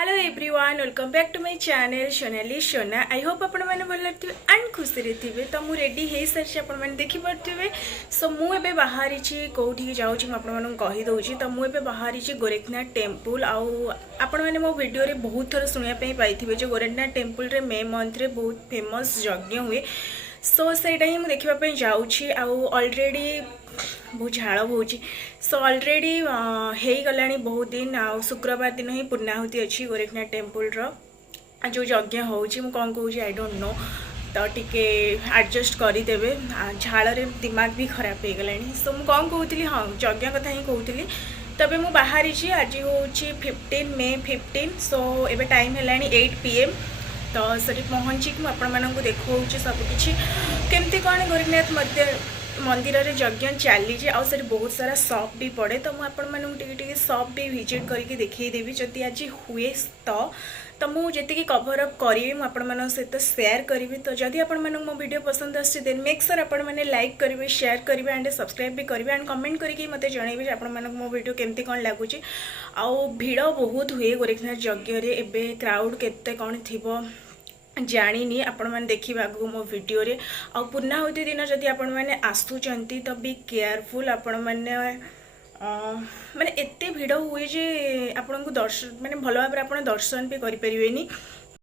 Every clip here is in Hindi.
Hello everyone welcome back to my channel Sonali Sona. I hope आपण मैंने भल थे एंड खुशी रे थे। तो मुझे रेडी हो सारी आपण मैंने देखिपे। सो मुझे बाहरी कौटी जाऊँगी कहीदे। तो मुझे बाहरी गोरखनाथ टेम्पल आपण मैंने मो वीडियो रे बहुत थर शुणापी पाई जो गोरखनाथ टेम्पल रे मे मंथ रे बहुत फेमस यज्ञ हुए। सो सेटा ही मुझे देखापी जाऊँगी। ऑलरेडी बहुत झाड़ बोची। सो ऑलरेडी हो गला बहुत दिन। शुक्रवार दिन ही पूर्णाहुति अच्छी गोरखनाथ टेम्पल जो यज्ञ हो कौन कौच आई डोंट नो। तो टिके एडजस्ट करदेवे। झाड़े दिमाग भी खराब हो गला। सो मुझे कौन कहती हाँ यज्ञ कथा ही कहती। तबे मु बाहरी आज हूँ 15 मे 15। सो एबे टाइम है 8 PM। तो सरी पहुँची मुझे देखा सबकि केमती कौन गोरखनाथ मंदिर रे यज्ञ चली आउ सर बहुत सारा शॉप भी पड़े। तो मुझे शॉप भी विजिट करके देखदेवी जदि आज हुए। तो मुझे जी कवर अप करी मुझे सहित शेयर करी। तो जदि आपण मो वीडियो पसंद आसे देन मेक श्योर आपण मैंने लाइक करेंगे शेयर करेंगे एंड सब्सक्राइब भी करेंगे एंड कमेंट करके मत जनइबे आपण मो वीडियो केमती कौन लगुच। आउ भिड़ बहुत हुए गोरखनाथ यज्ञ रे। एबे क्राउड केते कौन थिबो जानी आपण मैंने देखा आगु मो वीडियो रे। आ पूर्णाहुति दिन जदि आपण मैंने आसुचंती तो बी केयरफुल। आपण मैंने माने एते भिड़ हुए जे आपण को दर्शन माने भल भाव आपण दर्शन भी करि परिबेनी।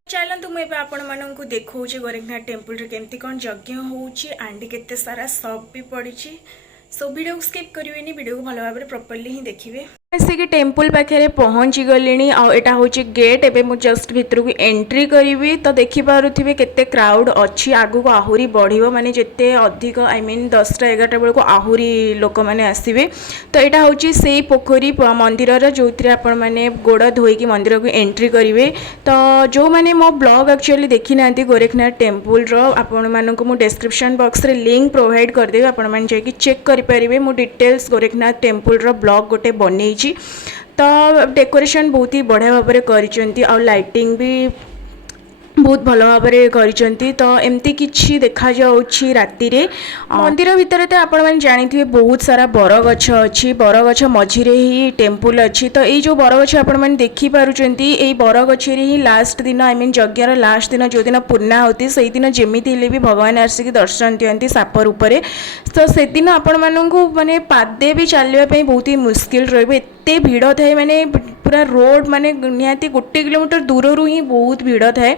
चलतु मुझे आपण मानक देखौछि गोरखनाथ टेम्पल रे केमती कौन यज्ञ होउछि एंड केते सारा शॉप भी पड़ी। सो वीडियो स्किप करिवेनी। वीडियो को भल भाव प्रॉपर्ली ही देखिए। आसिक टेम्पल पाखे पहुँची गली। आटा हूँ गेट। एवं मुझे जस्ट भितर को एंट्री करी। तो देखिपे केते क्राउड अच्छी। आगु को आहरी बढ़ो माने जिते अधिक आई मीन 10टा 11टा बेलू आहरी लोक मैंने आसवे। तो यहाँ हूँ से पोखरी मंदिर जो आपण मैंने गोड़ धोईकी मंदिर को एंट्री करेंगे। तो जो मैंने मो ब्लॉग एक्चुअली देखी ना गोरखनाथ टेम्पल आपण मानक मु डिस्क्रिप्शन बॉक्स रे लिंक प्रोवाइड करदेवी। आपण मैंने जाकि चेक करेंगे। मु डिटेल्स गोरखनाथ टेम्पल ब्लॉग गोटे बन। तो डेकोरेशन बहुत ही बढ़िया भाव में कर लाइटिंग भी बहुत भल भाव में कर। तो एमती किछि देखा जाउछि राति रे। मंदिर भितर तो आपण मैंने जानी बहुत सारा बरगछ अच्छी। बरगछ मझिरे ही टेम्पल अच्छी। तो ये जो बरगछ आपण मैंने देखी पारुचंती यही बरगछ ही लास्ट दिन आई मीन यज्ञर लास्ट दिन जो दिन पूर्णाहुति से दिन जमीती भी भगवान आसिक दर्शन दियंती साप रूप में। तो से दिन आपण मानू माने पादे भी चलने बहुत ही मुस्किल रते भिड़ थाए। माने पूरा रोड माने निहाती 1 किलोमीटर दूर ही बहुत भिड़ थाए।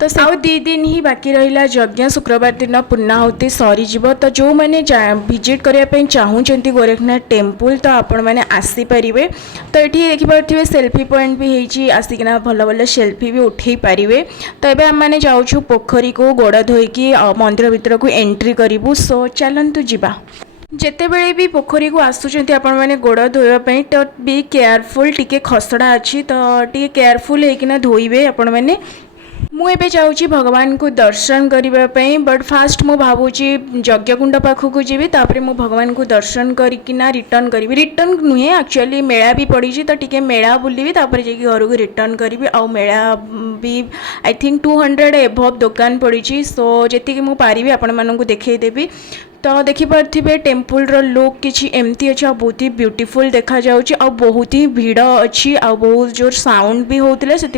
तो साउ 2 दिन ही बाकी रहा यज्ञ। शुक्रवार दिन पूर्णाहुति सरीज। तो जो मैंने विजिट करने चाहूँगी गोरखनाथ टेम्पल तो आपण मैंने आसीपारे। तो ये देखिपे सेल्फी पॉइंट भी होती। आसिकना भल भल सेल्फी भी उठे पारे। तो ये आम मैंने जाऊँ पोखरी को गोड़ धोईकी मंदिर भीतर को एंट्री करूँ। सो चलतु जीवा। जिते बड़े भी पोखरी को आसुचंती आपण माने गोड़ धोइबा तो बी केयरफुल। टिके खसड़ा अच्छी तो टिके केयरफुल होइकिना धोइबे आपण माने। मुझे जाऊँगी भगवान को दर्शन करने। बट फास्ट मु भावुची यज्ञकुंड पाखक जी। तापर मु भगवान को दर्शन करना रिटर्न करी। रिटर्न नुहे एक्चुअली मेला भी पड़ी। तो टिके मेला बुलबी तापर जाकि घर को रिटर्न करी। आउ मेला भी आई थिंक 200 एभव दुकान पड़ी। सो जी मु पारि आपण मानू देखईदेवी। तो देखिपे टेम्पल लुक किसी एमती अच्छे। बहुत ही ब्यूटीफुल देखा जाउची। बहुत ही भिड़ अच्छी। बहुत जोर साउंड भी होता से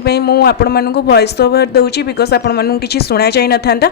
आपण मानू वॉइस ओवर दूची बिकज आपण मानू किसी शुणा जाई न था।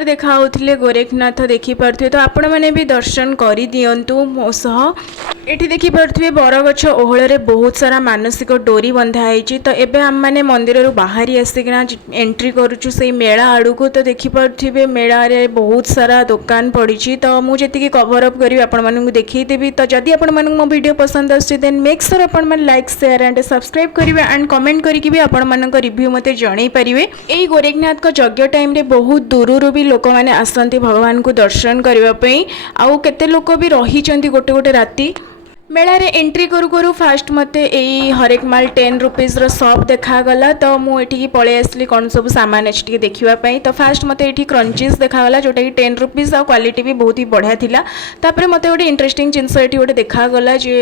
सुंदर देखा गोरखनाथ देखिपे तो आपण मैंने भी दर्शन कर दिंतु मो सह। एठी देखिपे बरगछ ओहल बहुत सारा मानसिक डोरी बंधाई तो एबे आम मैंने मंदिर बाहरी आसिकना एंट्री करुचु से मेला आड़ को तो देखिपे मेला रे बहुत सारा दुकान पड़ी तो मुझे कवर अप करी आपण मानू देखदेवी तो जदि आपण मानू मो वीडियो पसंद आछे देन मेक श्योर आपण मन लाइक शेयर एंड सब्सक्राइब करेंगे एंड कमेंट करके भी आपण मानक रिव्यू मते जणै परिवे। एई गोरखनाथ को यज्ञ टाइम रे बहुत दूर भी लोक मैंने आसती भगवान को दर्शन करने आउ केते लोक भी रही गोटे गोटे राति मेला रे एंट्री करू करू फास्ट मते एई हरेक माल 10 रुपीज रो शॉप देखागला तो मुझे पलि आसली कौन सब सामान अच्छी देखापी तो फास्ट मते एठी क्रंचीज देखागला जोटा कि 10 रुपीज आ क्वालिटी भी बहुत ही बढ़िया थिला। तापर मते गोटे इंटरेस्टिंग जिनस एठी गोटे देखागला जे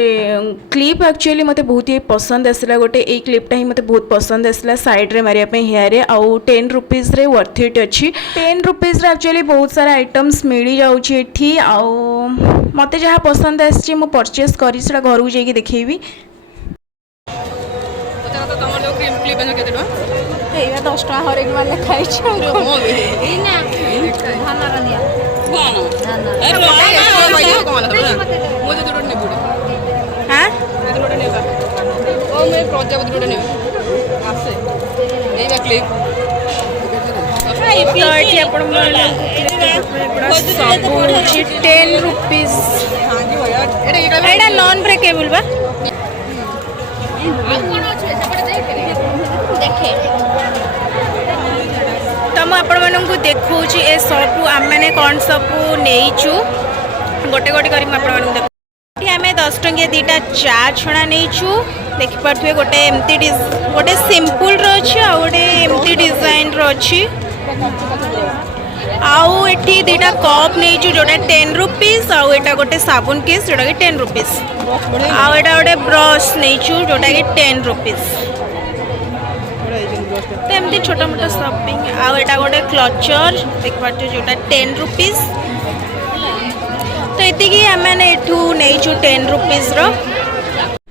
क्लिप एक्चुअली मते बहुत ही पसंद आसला गोटे एई क्लिपटा ही मते बहुत पसंद आसला साइड रे मारिया पे हेयर रे आउ 10 रुपीज रे वर्थ इट अछि। 10 रुपीज रे एक्चुअली बहुत सारा आइटम्स मिली जाउछि एठी आउ मते जहाँ पसंद आछि मु परचेस करी सेटा घर को जाइए देखेबी। 10 टका हर एक माल खाई सब 10 रुपीज नॉन ब्रेकेबल बा तो मुझे देखूँ ए सब आम मैंने कौन सब नहींचु गोटे गोटे कर आम 10 टंकिया 2टा चा छणा नहींचु देखिपे गोटे एमती गोटे सिंपल रही आ गोटे एमती डिजाइन रही आउ एठी 2टा कप नहीं जोटा 10 रुपीज आउ एटा गोटे साबुन केस जोटा कि 10 रुपीज आउ एटा गोटे ब्रश नहीं जोटा कि 10 रुपीज तो एमती छोटा मोटा शॉपिंग आउ एटा गोटे क्लचर देख पार्छ जोटा 10 रुपीज तो ये आम मैंने एठू नहीं 10 रुपीज रो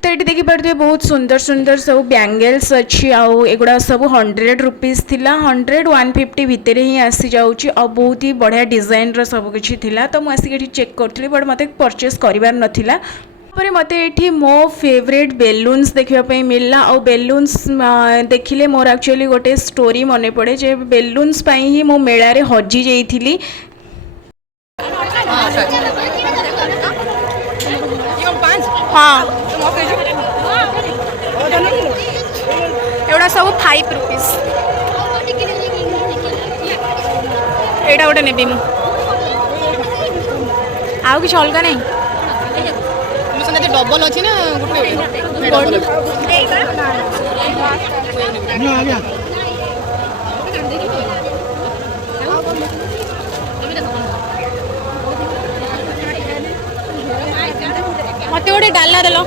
तो ये देखिपे बहुत सुंदर सुंदर सब बैंगल्स अच्छी आउ एगुड़ा सब 100 रुपीज थिला 100 150 भितर ही आसी जाऊँगी और बहुत ही बढ़िया डिजाइन रो सब किछि थिला तो मुझे चेक करी बट मत परचेस कर नाला पर मत ये मो फेवरेट बेलून्स देखापी मिलला और बेलून्स देखिले मोर एक्चुअली गोटे स्टोरी मन पड़े जे बेलून्स ही मो मेला रे हजि जाइथिली। हाँ एवढा सब 5 रुपीज एटा गोटे नेबी मु आउ किछ अलगा नहीं डबल अच्छी ना मत गोटे डाला देल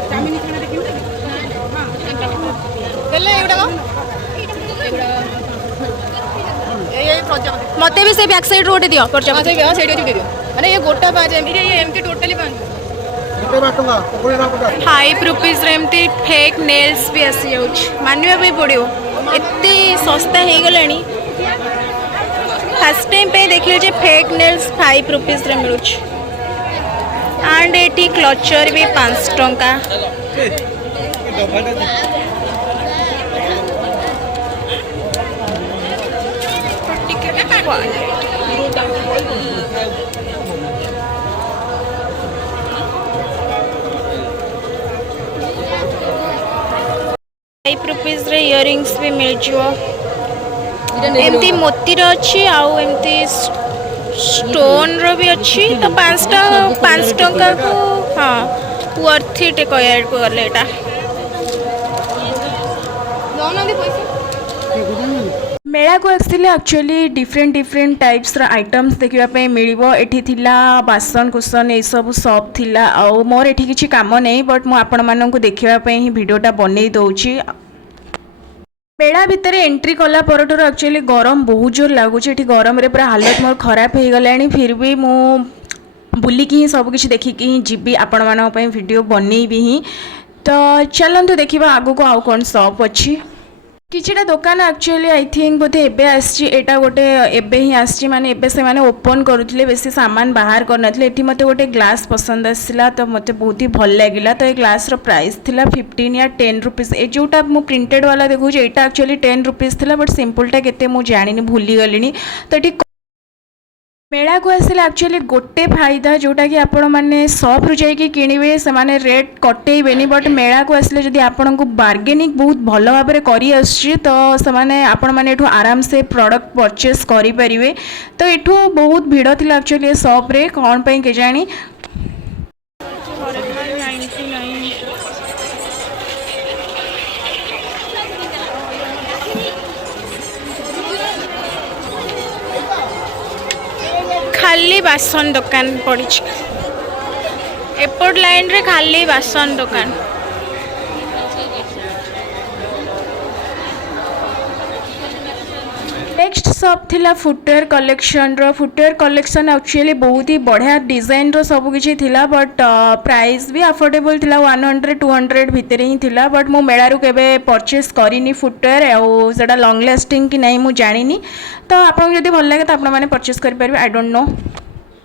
मत भी से बैक साइड रोटे दियो प्रजापति माने ये गोटा पाँच एमती टोटली 5 रुपीज एमती फेक नेल्स भी आसी जाऊँ मानवा पड़ो एते सस्ता हो गलानी फर्स्ट टाइम पे देखिए जे फेक नेल्स 5 रुपीज रे मिलूँ एंड एटी क्लचर भी 5 टंका रुपीज रे इयरिंग्स भी मिल एमती मोतीर अच्छी आउ एमती स्टोन रो भी अच्छी तो 5 टंका को हाँ वर्थ इट कह गले मेला को एक्चुअली डिफरेंट टाइप्स आइटम्स देखापी मिलो एठी थिला बासन कुसन ये सब शॉप थिला आउ मोर एठी किछि काम नहीं बट मु आपण माननकु देखिबा ही वीडियोटा बनै दउछि। मेला भितर एंट्री कला परठुर एक्चुअली गरम बहुत जोर लगुच गरम रे पूरा हालत मोर खराब हो गलानी फिर भी मु बुलिकी ही सब किछि देखिकी ही जीवी आपण मानक पई वीडियो बनैबी ही तो चलंतु देखिबा आगु को आउ कोन शॉप अछि। किछिटा दुकान एक्चुअली आई थिंक बोधे एबे आसी एटा गोटे एबे ही आसी माने एबे से माने ओपन करुले बेसी सामान बाहर करनथले एठी मते गोटे ग्लास पसंद आसिला तो मते बहुत ही भल लागिला तो ए ग्लास रो प्राइस थिला 15 या 10 रुपीस ए जोटा मु प्रिंटेड वाला देखु जे एटा एक्चुअली 10 रुपीस थिला बट सिंपल टा केते मु जानिनी भूली गलिनी तो एठी मेला को आसिले एक्चुअली गोटे फायदा जोटा कि आपण मैंने सप रु जाइए किणवे से माने रेट कटेबेनी बट मेला को आसिले जदि आपण को बार्गेनिंग बहुत भल भाव में करी आसछि तो से माने आपण माने एठू आराम से प्रोडक्ट परचेस करि परिवे तो एठू बहुत भीड़ थिला एक्चुअली सप रे कोन पई के जानी खाली बासन दुकान पड़ी एयरपोर्ट लाइन रे खाली बासन दुकान नेक्स्ट शॉप थिला footwear collection footwear collection actually बहुत ही बढ़िया डिजाइन रो सब किछि थिला बट प्राइस भी अफोर्डेबल थिला 100 200 भितर ही थिला बट मो मेळारू केबे परचेस करिनी फुटवेयर और सेटा लॉन्ग लास्टिंग कि नहीं मु जानिनी तो आपन जदि भल लागे तो आपण माने परचेस करि परबे आई डोंट नो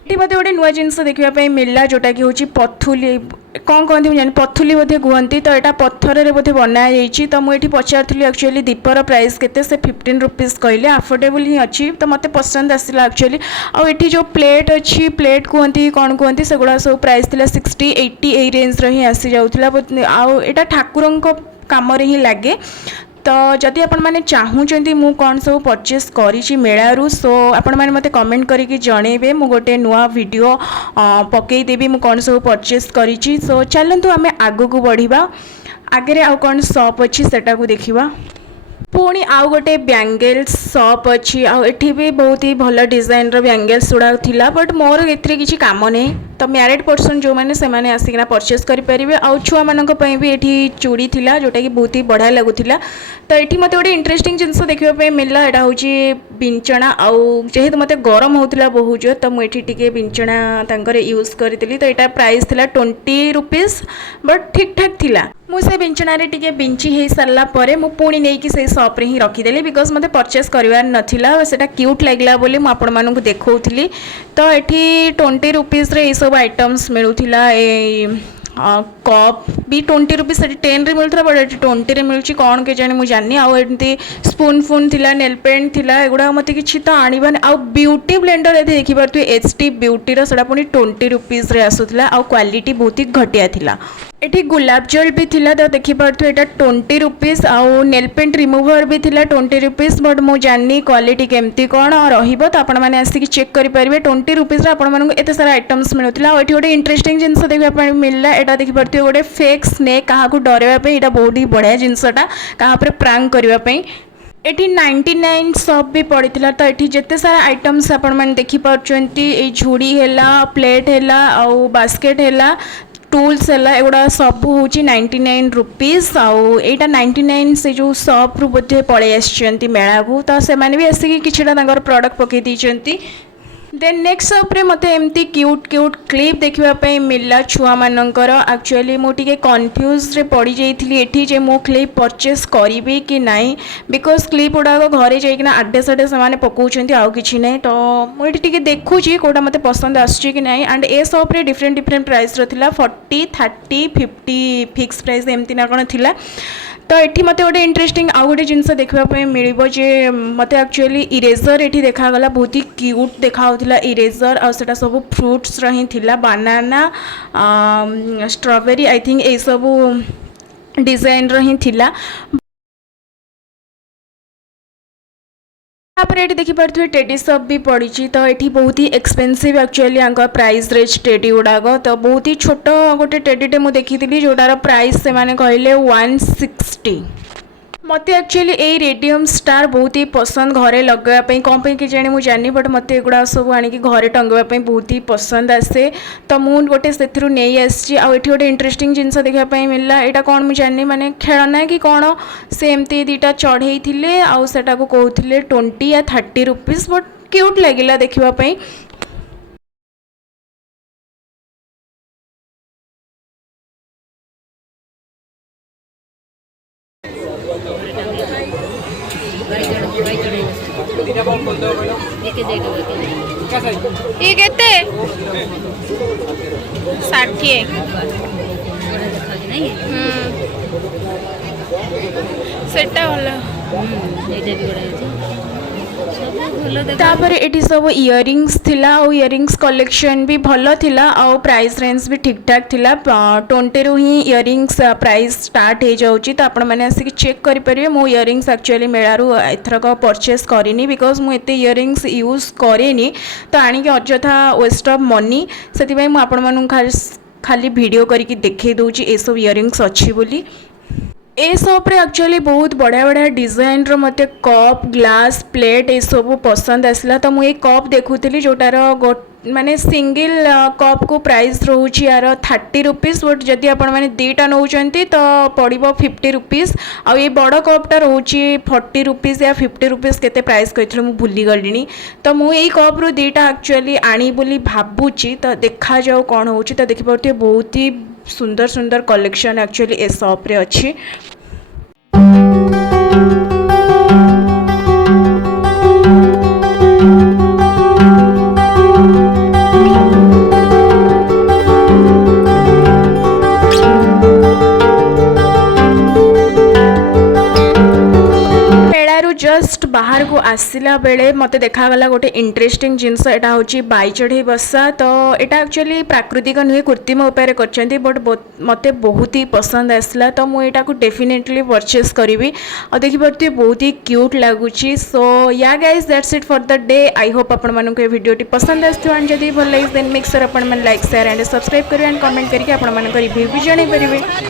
ये मत गोटे नुआ जिनस देखा मिलला जोटा कि हूँ पथुली कौन कहती मुझे पथुली बोधे कहती तो यहाँ पत्थर रे बोधे बनाई तो मुझे पचारि एक्चुअली दीपर प्राइस केते से 15 रुपीस कहले अफोर्डेबल ही अच्छी तो मत पसंद आसला एक्चुअली आठी जो प्लेट अच्छी प्लेट कहती कौन कहती से गुड़ा सब प्राइस थिला 60 80 ए रेंज री आसी जाऊला आटा ठाकुर कम ही लगे तो जदि आपण मैंने चाहूँगी मु कौन सब परचेस करी मेलारू सो आपण मैंने मते कमेंट करके जनइबे मु गोटे नुआ वीडियो पकईदेवी मु कौन सब परचेस करी सो चलतु आम आग को बढ़िबा आगे आउ कौन शॉप अच्छी सेटा को देखिबा पुणी आउ गोटे बैंगल्स शॉप अच्छी आठी भी बहुत ही भल डिजाइन बैंगल्स गुड़ा थिला बट मोर ए किसी काम नहीं तो मैरिड पर्सन जो मैंने से माने आसिकना परचेस करेंगे आउ छुआ मानक भी ये चूड़ी थिला जोटा कि बहुत ही बढ़िया लगुला तो ये मत गोटे इंटरेस्टिंग जिनस देखा मिलला यहाँ हूँ बिंचना आउ जेहेतु मत गरम होता बहुत जो तो मुझे टी बिंचना यूज करी तो यहाँ प्राइस थिला 20 रुपीस बट ठीक ठाक थिला मुझे बिंचना टे बिंची हो सारापर मुझे नहीं कि से शॉप रे ही रखीदेली बिकज मत परचेस करार नाला से क्यूट लगला बोली मुझे देखी तो ये 20 रुपीस रे सब आइटम्स मिलूला कप भी 20 रुपीस 10 रे मिलता बट 20 रे मिलूँ कौन के जानी मुझे जानी आमती स्पून फून थिला नेल पेंट थिला एगुड़ा मत कि तो आनबानी आउ ब्यूटी ब्लेंडर यदि देखिपे एचडी ब्यूटी रा पूरी 20 रुपीस रे आसूला आउ क्वालिटी बहुत ही घटिया थिला एठी गुलाब जल भी थिला तो देखिपे यहाँ 20 रुपीस आउ नेल पेंट रिमूवर भी थिला 20 रुपीस बट मु जानी क्वालिटी केमती कौन रहिबो तो आपण मैंने आसिक चेक करेंगे 20 रुपीस आपण मानक एत सारा आइटम्स मिलूला और ये गोटे इंटरेस्टिंग जिनस देखा मिलला यहाँ देखिपे गोटे फेक स्नेक क्या डरवाई यहाँ बहुत ही बढ़िया जिनसटा क्या प्रांक करने एटी 99 शॉप भी पड़ी तो ये जिते सारा आइटम्स आपण मैंने देखिपे झुड़ी है प्लेट है आउ बास्केट है टूल्स है एगुड़ा सब हूँ 99 रुपीस आउ यहाँ 99 से जो शॉप रु बोधे पलि आसी मेला को तो से भी आसिक किसी प्रोडक्ट पकई देती देन नेक्स्ट शॉप रे मते एमती क्यूट क्यूट क्लिप देखापी मिलला छुआ मानकर एक्चुअली मुझे कन्फ्यूज रे पड़ जाइली एठी जे मो क्लिप परचेस करी कि नाई बिकज क्लिप गुड़ाक घरे जाइना आडे साडे से पकाउछन्ती आउ किछि नै तो मुझे टी देखुची कोटा मते पसंद आसुची कि नाई एंड ए शॉप रे डिफरेंट डिफरेंट प्राइस रथिला 40 30 50 फिक्स प्राइस एमती ना कोन थिला तो ये मत गोटे इंटरेस्टिंग आउ गोटे जिनस देखापी मिल जे मत एक्चुअली इरेजर ये देखागला बहुत ही क्यूट देखा इरेजर आटा सब फ्रुट्स ही थिला बनाना स्ट्रॉबेरी आई थिंक ये सब डिजाइन ही थिला ये देखिपे टेडी शॉप भी पड़ी तो ये बहुत ही expensive actually price range teddy गुड़ाक तो बहुत ही छोट गोटे टेडीटे मुझे देखी जोटार प्राइस से कहले 160 मत एक्चुअली ये रेडियम स्टार बहुत ही पसंद घरे लगवाई कौन कि जानी मुझे जानी बट मत एगुड़ा सब आणिक घरे टंगाई बहुत ही पसंद आसे तो मुझे गोटे से नहीं आसी गोटे इंटरेस्टिंग जिनस देखापी मिलला यहाँ कौन मुझे जानी माने खेलना कि कौन से एमती दीटा चढ़ई थे आटा को कहते 20 या 30 रुपीस बट क्यूट लगिला देखापी ये केते 60 सेटा भल तापर एटी सब इयरिंग्स थिला और इयरिंग्स कलेक्शन भी भल थिला और प्राइस रेंज भी ठीक ठाक थिला 20 रु ही इयरिंग्स प्राइस स्टार्ट हो जाउची तो आपण माने आसिक चेक करि परिबे मो इयरिंग्स एक्चुअली मेळारू एथरक परचेस करिनी बिकॉज मु एते इयरिंग्स यूज करेनी तो आनी के अजथा वेस्ट ऑफ मनी सेति भाई मु आपण मानु खाली वीडियो करके देखै दउची ए सब इयरिंग्स अच्छी बोली ए शॉप रे एक्चुअली बहुत बढ़िया बढ़िया डिजाइन रो मते कप ग्लास प्लेट ए सब पसंद आसला तो मुझे कप देखुली जोटार माने सिंगल कप को प्राइस रोचे यार 30 रुपीज बट जदि आपण मैंने दुईटा नौ तो पड़ो 50 रुपीज आउ ये बड़ कपटा रोचे 40 रुपीज या 50 रुपीज केते प्राइस कही मुझे भूली गली तो मुझे कप रु दुईटा एक्चुअली आनी बोली भावुची तो देखा जाओ कौन हो तो देखिपे बहुत ही सुंदर सुंदर कलेक्शन एक्चुअली ए शॉप रे अच्छी जस्ट बाहर को आसला बेले मते देखागला गोटे इंटरेस्टिंग जिनस एटा होची बाई चढ़ई बसा तो एटा एक्चुअली प्राकृतिक नुहे कृत्रिम उपाय करछंती बट मते बहुत ही पसंद आसला तो मु एटा को डेफिनेटली परचेस करी और देखि परती बहुत ही क्यूट लागुची सो या guys that's it for the day I hope आपण मानन को वीडियोटी पसंद आस्थो एंड जदी भल लाइक देन मेक श्योर आपण मन लाइक शेयर एंड सब्सक्राइब करियो एंड कमेंट करके आपण मानन को रिव्यू भी जणाई परिबे।